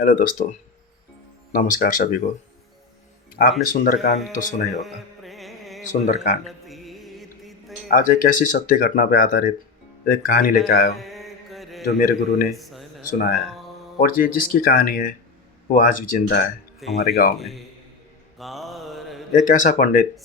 Hello दोस्तों, नमस्कार सभी को। आपने सुंदरकांड तो सुना ही होगा। सुंदरकांड आज एक ऐसी सत्य घटना पे आधारित एक कहानी लेके आया हूँ जो मेरे गुरु ने सुनाया है। और ये जिसकी कहानी है वो आज भी जिंदा है हमारे गांव में। एक ऐसा पंडित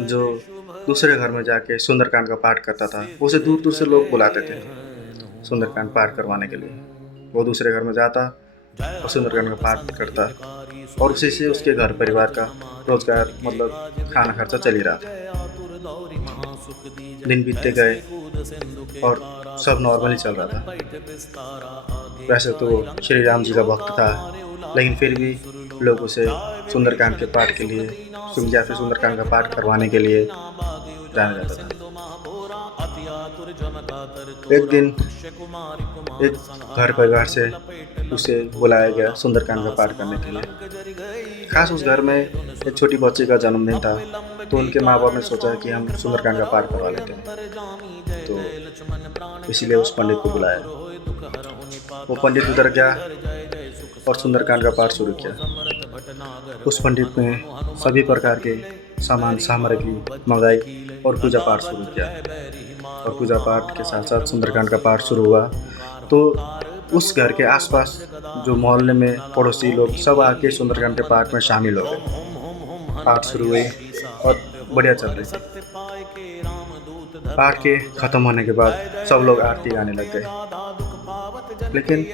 जो दूसरे घर में जाके सुंदरकांड का पाठ करता था। उसे दूर दूर से लोग बुलाते थे सुंदरकांड पाठ करवाने के लिए। वो दूसरे घर में जाता और सुंदरकांड का पाठ करता और उसी से उसके घर परिवार का रोजगार मतलब खाना खर्चा चल ही रहा था। दिन बीतते गए और सब नॉर्मली चल रहा था। वैसे तो वो श्री राम जी का भक्त था, लेकिन फिर भी लोग उसे सुंदरकांड के पाठ के लिए या फिर सुंदरकांड का पाठ करवाने के लिए जाना जाता था। एक दिन एक घर परिवार से उसे बुलाया गया सुंदरकांड का पाठ करने के लिए। खास उस घर में एक छोटी बच्ची का जन्मदिन था, तो उनके माँ बाप ने सोचा कि हम सुंदरकांड का पाठ करवा लेते हैं, तो इसीलिए उस पंडित को बुलाया। वो पंडित उधर गया और सुंदरकांड का पाठ शुरू किया। उस पंडित ने सभी प्रकार के सामान सामग्री मंगाई और पूजा पाठ शुरू किया। और पूजा पाठ के साथ साथ सुंदरकांड का पाठ शुरू हुआ तो उस घर के आसपास जो मोहल्ले में पड़ोसी लोग सब आके सुंदरकांड के पाठ में शामिल हो गए। पाठ शुरू हुई और बढ़िया चल रही थी। पाठ के खत्म होने के बाद सब लोग आरती गाने लग गए। लेकिन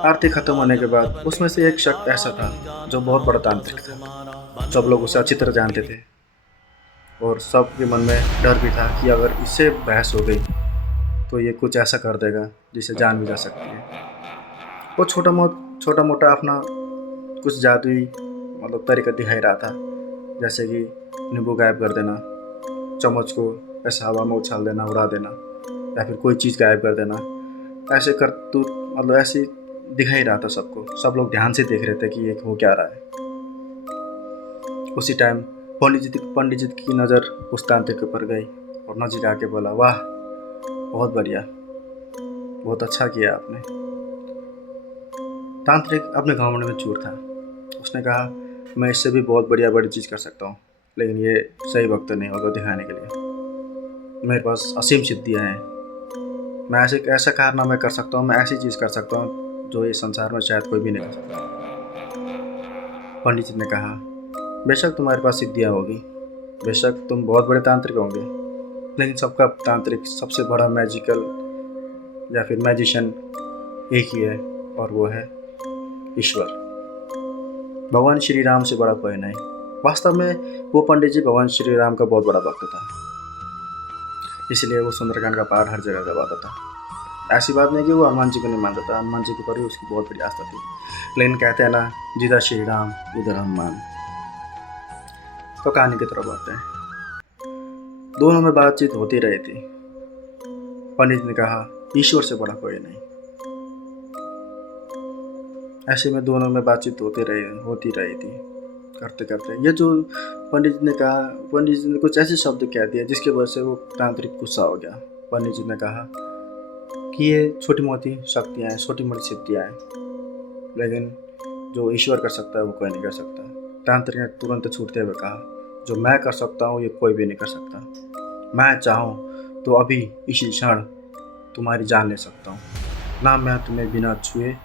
आरती खत्म होने के बाद उसमें से एक शख्स ऐसा था जो बहुत बड़ा तांत्रिक था। सब लोग उसे अच्छी तरह जानते थे और सबके मन में डर भी था कि अगर इससे बहस हो गई तो ये कुछ ऐसा कर देगा जिसे जान भी जा सकती है। वो छोटा मोटा अपना कुछ जादुई मतलब तरीका दिखाई रहा था, जैसे कि नींबू गायब कर देना, चम्मच को ऐसे हवा में उछाल देना, उड़ा देना, या फिर कोई चीज़ गायब कर देना। ऐसे करतूत मतलब ऐसे दिखाई रहा था सबको। सब लोग ध्यान से देख रहे थे कि ये हो क्या रहा है। उसी टाइम पंडित जी की नज़र उस तांत्रिक के ऊपर गई और नजीक आके बोला, वाह बहुत बढ़िया, बहुत अच्छा किया आपने। तांत्रिक अपने घमंड में चूर था। उसने कहा, मैं इससे भी बहुत बड़ी चीज़ कर सकता हूँ, लेकिन ये सही वक्त नहीं होगा दिखाने के लिए। मेरे पास असीम सिद्धियाँ हैं। मैं ऐसा कारनामा कर सकता हूँ, मैं ऐसी चीज़ कर सकता हूँ जो ये संसार में शायद कोई भी नहीं कर सकता। पंडित जी ने कहा, बेशक तुम्हारे पास सिद्धियाँ होगी, बेशक तुम बहुत बड़े तांत्रिक होंगे, लेकिन सबका तांत्रिक सबसे बड़ा मैजिकल या फिर मैजिशियन एक ही है और वो है ईश्वर। भगवान श्री राम से बड़ा कोई नहीं। वास्तव में वो पंडित जी भगवान श्री राम का बहुत बड़ा भक्त था, इसलिए वो सुंदरकांड का पाठ हर जगह करवाता था। ऐसी बात नहीं कि वो हनुमान जी को नहीं मानता था, हनुमान जी के ऊपर भी उसकी बहुत बड़ी आस्था थी। लेकिन कहते हैं ना, जिधर श्री राम उधर हनुमान। तो कहानी की तरफ आते हैं। दोनों में बातचीत होती रही थी। पंडित ने कहा, ईश्वर से बड़ा कोई नहीं। ऐसे में दोनों में बातचीत होती रही थी। करते करते ये जो पंडित जी ने कुछ ऐसे शब्द कह दिए जिसकी वजह से वो तांत्रिक गुस्सा हो गया। पंडित जी ने कहा कि ये छोटी मोटी शक्तियाँ हैं, छोटी मोटी सिद्धियाँ हैं, लेकिन जो ईश्वर कर सकता है वो कोई नहीं कर सकता। तांत्रिक ने तुरंत छूटते हुए कहा, जो मैं कर सकता हूँ ये कोई भी नहीं कर सकता। मैं चाहूँ तो अभी इसी क्षण तुम्हारी जान ले सकता हूँ। ना मैं तुम्हें बिना छुए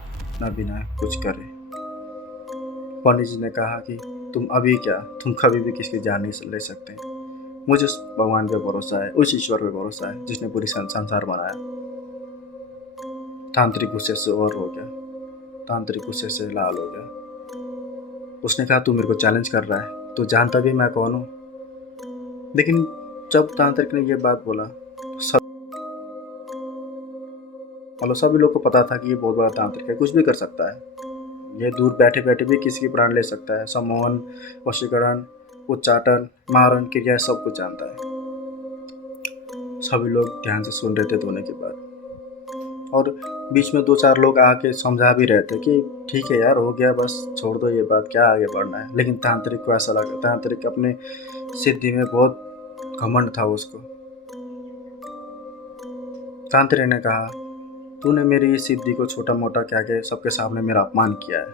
ना बिना कुछ करे। पंडित जी ने कहा कि तुम अभी क्या, तुम कभी भी किसकी जान नहीं ले सकते। मुझे उस भगवान पे भरोसा है, उस ईश्वर पे भरोसा है जिसने पूरी संसार बनाया। तांत्रिक गुस्से से और हो गया, तांत्रिक गुस्से से लाल हो गया। उसने कहा, तू मेरे को चैलेंज कर रहा है, तू जानता भी मैं कौन हूँ। लेकिन जब तांत्रिक ने ये बात बोला सभी लोग को पता था कि ये बहुत बड़ा तांत्रिक है, कुछ भी कर सकता है। ये दूर बैठे बैठे भी किसी की प्राण ले सकता है। सम्मोहन, वशीकरण, उच्चाटन, मारण क्रिया सब कुछ जानता है। सभी लोग ध्यान से सुन रहे थे धोने के बाद, और बीच में 2-4 लोग आके समझा भी रहे थे कि ठीक है यार, हो गया, बस छोड़ दो ये बात, क्या आगे बढ़ना है। लेकिन तांत्रिक को ऐसा लगा, तांत्रिक अपने सिद्धि में बहुत घमंड था उसको। तांत्रिक ने कहा, तूने मेरी इस सिद्धि को छोटा मोटा कह के सबके सामने मेरा अपमान किया है।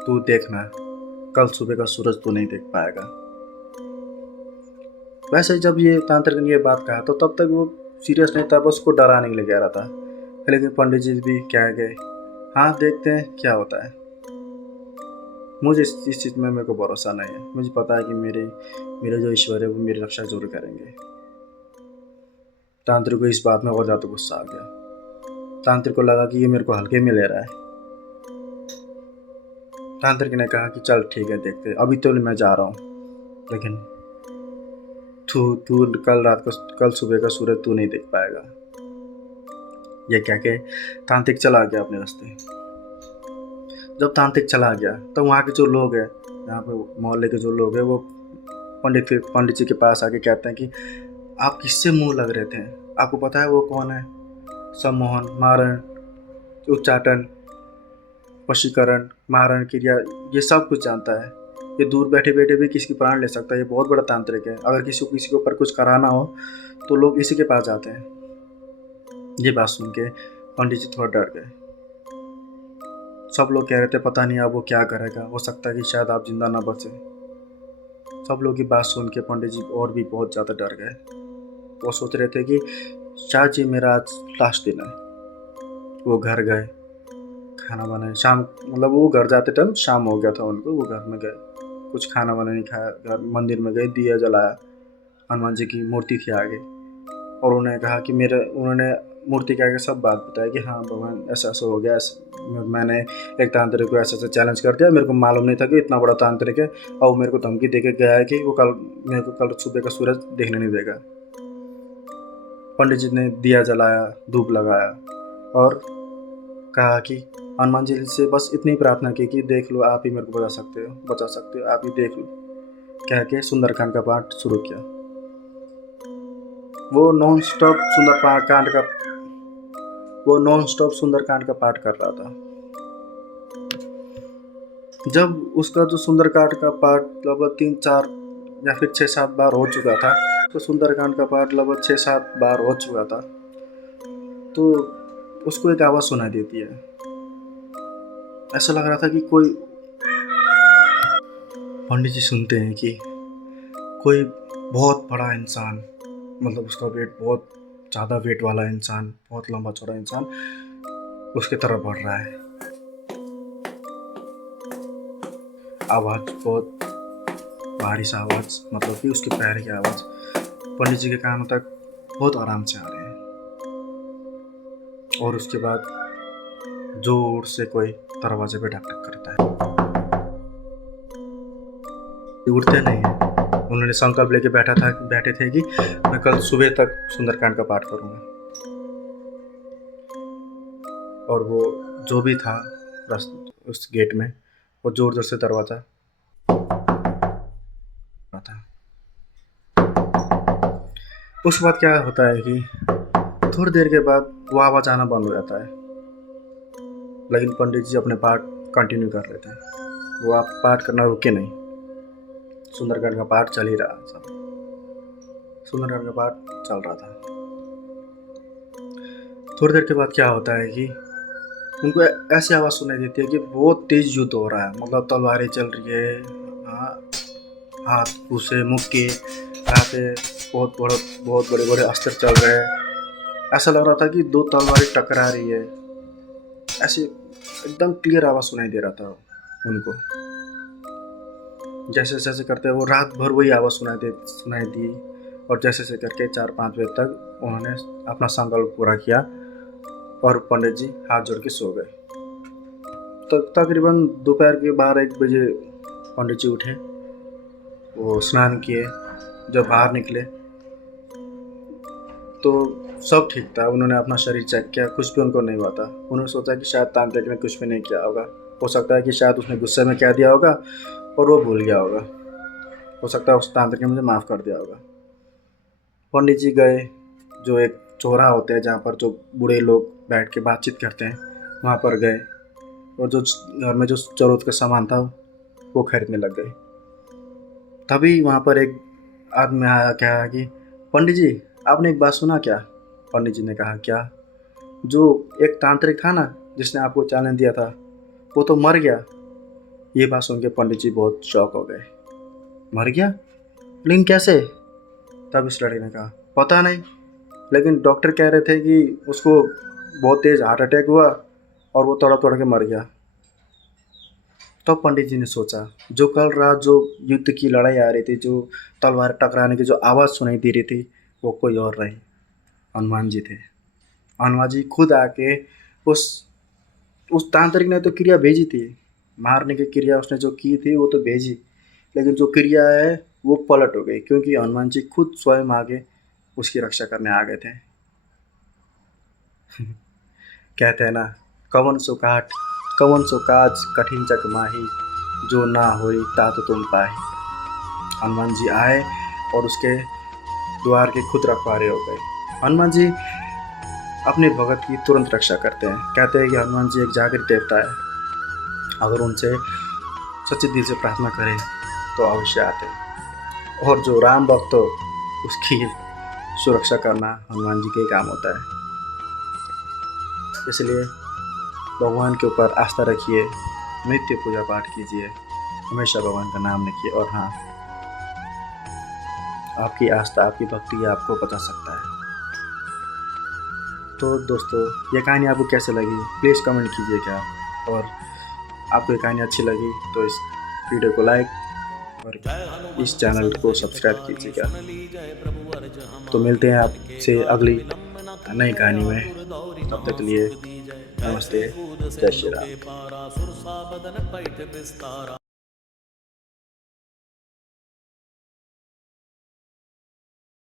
तू देखना, कल सुबह का सूरज तू नहीं देख पाएगा। वैसे जब ये तांत्रिक ने ये बात कहा तो तब तक वो सीरियस नहीं था, बस उसको डराने के लिए कह रहा था। लेकिन पंडित जी भी कह गए, हाँ देखते हैं क्या होता है। मुझे इस चीज़ में मेरे को भरोसा नहीं है। मुझे पता है कि मेरे जो ईश्वर है वो मेरी रक्षा जरूर करेंगे। तांत्रिक को इस बात में और ज़्यादा गुस्सा आ गया। तांत्रिक को लगा कि ये मेरे को हल्के में ले रहा है। तांत्रिक ने कहा कि चल ठीक है, देखते, अभी तो मैं जा रहा हूँ, लेकिन तू तू कल सुबह का सूरज तू नहीं देख पाएगा। ये कह के तांत्रिक चला गया अपने रास्ते। जब तांत्रिक चला गया तो वहाँ के जो लोग हैं, यहाँ पे मोहल्ले के जो लोग हैं, वो पंडित जी के पास आके कहते हैं कि आप किससे मुंह लग रहे थे, आपको पता है वो कौन है? सम्मोहन, मारण, उच्चाटन, वशीकरण, मारण क्रिया, ये सब कुछ जानता है। ये दूर बैठे बैठे भी किसी की प्राण ले सकता है। ये बहुत बड़ा तांत्रिक है। अगर किसी के ऊपर कुछ कराना हो तो लोग इसी के पास जाते हैं। ये बात सुन के पंडित जी थोड़ा डर गए। सब लोग कह रहे थे पता नहीं अब वो क्या करेगा, हो सकता है कि शायद आप जिंदा ना बचे। सब लोग की बात सुन के पंडित जी और भी बहुत ज़्यादा डर गए। वो सोच रहे थे कि शायद जी मेरा आज लास्ट दिन है। वो घर गए, खाना बनाए। शाम मतलब वो घर जाते टाइम शाम हो गया था उनको। वो घर में गए, कुछ खाना वाना नहीं खाया, घर मंदिर में गए, दिया जलाया, हनुमान जी की मूर्ति थी आगे, और उन्होंने कहा कि उन्होंने मूर्ति के आगे सब बात बताया कि हाँ भगवान ऐसा ऐसा हो गया, मैंने एक तांत्रिक को ऐसा ऐसा चैलेंज कर दिया, मेरे को मालूम नहीं था कि इतना बड़ा तांत्रिक है, और मेरे को धमकी दे के गया है कि वो मेरे को कल सुबह का सूरज देखने नहीं देगा। पंडित जी ने दिया जलाया, धूप लगाया और कहा कि हनुमान जी से बस इतनी प्रार्थना की कि देख लो, आप ही मेरे को बचा सकते हो, आप ही देख लो, कह के सुंदरकांड का पाठ शुरू किया। वो नॉन स्टॉप सुंदरकांड का पाठ कर रहा था। जब उसका जो सुंदरकांड का पाठ लगभग 3-4 या फिर 6-7 बार हो चुका था, तो सुंदरकांड का पाठ लगभग 6-7 बार हो चुका था, तो उसको एक आवाज़ सुनाई देती है। ऐसा लग रहा था कि कोई, पंडित जी सुनते हैं कि कोई बहुत बड़ा इंसान, मतलब उसका वेट बहुत ज़्यादा वेट वाला इंसान, बहुत लंबा चौड़ा इंसान उसके तरफ बढ़ रहा है। आवाज़ बहुत भारी सा आवाज़, मतलब कि उसके पैर की आवाज़ पंडित जी के कानों तक बहुत आराम से आ रहे हैं। और उसके बाद जोर से कोई दरवाजे पे ठक ठक करता है। उठते नहीं है। उन्होंने संकल्प लेके बैठे थे कि मैं कल सुबह तक सुंदरकांड का पाठ करूंगा। और वो जो भी था उस गेट में, वो जोर जोर से दरवाजा था। उसके बाद क्या होता है कि थोड़ी देर के बाद वो आवाज आना बंद हो जाता है, लेकिन पंडित जी अपने पाठ कंटिन्यू कर लेते हैं। वो आप पाठ करना रुके नहीं। सुंदरकांड का पाठ चल ही रहा, सुंदरकांड का पाठ चल रहा था। थोड़ी देर के बाद क्या होता है कि उनको ऐसी आवाज़ सुनाई देती है कि बहुत तेज युद्ध हो रहा है, मतलब तलवारें चल रही है, हाथ घुसे मुक्के, यहाँ पे बहुत बड़े बड़े अस्त्र चल रहे हैं। ऐसा लग रहा था कि दो तलवारें टकरा रही है। ऐसे एकदम क्लियर आवाज़ सुनाई दे रहा था उनको। जैसे जैसे करते वो रात भर वही आवाज़ सुनाई दी, और जैसे जैसे करके 4-5 बजे तक उन्होंने अपना संकल्प पूरा किया और पंडित जी हाथ जोड़ के सो गए। तो तकरीबन दोपहर के 12-1 बजे पंडित जी उठे, वो स्नान किए। जब बाहर निकले तो सब ठीक था। उन्होंने अपना शरीर चेक किया, कुछ भी उनको नहीं हुआ था। उन्होंने सोचा कि शायद तांत्रिक ने कुछ भी नहीं किया होगा, हो सकता है कि शायद उसने गुस्से में कह दिया होगा और वो भूल गया होगा, हो सकता है उस तांत्रिक ने मुझे माफ़ कर दिया होगा। पंडित जी गए, जो एक चौराहा होता है जहाँ पर जो बूढ़े लोग बैठ के बातचीत करते हैं, वहाँ पर गए और जो घर में जो ज़रूरत का सामान था वो खरीदने लग गए। तभी वहाँ पर एक आदमी आया, कहा कि पंडित जी आपने एक बात सुना क्या? पंडित जी ने कहा क्या? जो एक तांत्रिक था ना जिसने आपको चैलेंज दिया था, वो तो मर गया। ये बात सुन के पंडित जी बहुत शॉक हो गए। मर गया? लेकिन कैसे? तब इस लड़के ने कहा, पता नहीं, लेकिन डॉक्टर कह रहे थे कि उसको बहुत तेज़ हार्ट अटैक हुआ और वो तड़प तड़प के मर गया। तो पंडित जी ने सोचा, जो कल रात जो युद्ध की लड़ाई आ रही थी, जो तलवार टकराने की जो आवाज़ सुनाई दे रही थी, वो कोई और नहीं, हनुमान जी थे। हनुमान जी खुद आके उस तांत्रिक ने तो क्रिया भेजी थी, मारने की क्रिया उसने जो की थी वो तो भेजी, लेकिन जो क्रिया है वो पलट हो गई, क्योंकि हनुमान जी खुद स्वयं आगे उसकी रक्षा करने आ गए थे। कहते हैं ना, कवन सो काज कठिन जग माही, जो ना होई तात तुम पाही। हनुमान जी आए और उसके द्वार के खुद रखवारे हो गए। हनुमान जी अपने भगत की तुरंत रक्षा करते हैं। कहते हैं कि हनुमान जी एक जागृत देवता है, अगर उनसे सच्चे दिल से प्रार्थना करें तो अवश्य आते हैं। और जो राम भक्त हो उसकी सुरक्षा करना हनुमान जी के काम होता है। इसलिए भगवान के ऊपर आस्था रखिए, नित्य पूजा पाठ कीजिए, हमेशा भगवान का नाम लिखिए, और हाँ, आपकी आस्था, आपकी भक्ति आपको बचा सकता है। तो दोस्तों, ये कहानी आपको कैसे लगी प्लीज़ कमेंट कीजिएगा, और आपको ये कहानी अच्छी लगी तो इस वीडियो को लाइक और इस चैनल को सब्सक्राइब कीजिएगा। तो मिलते हैं आपसे अगली नई कहानी में, तब तक के लिए नमस्ते, जय श्री राम।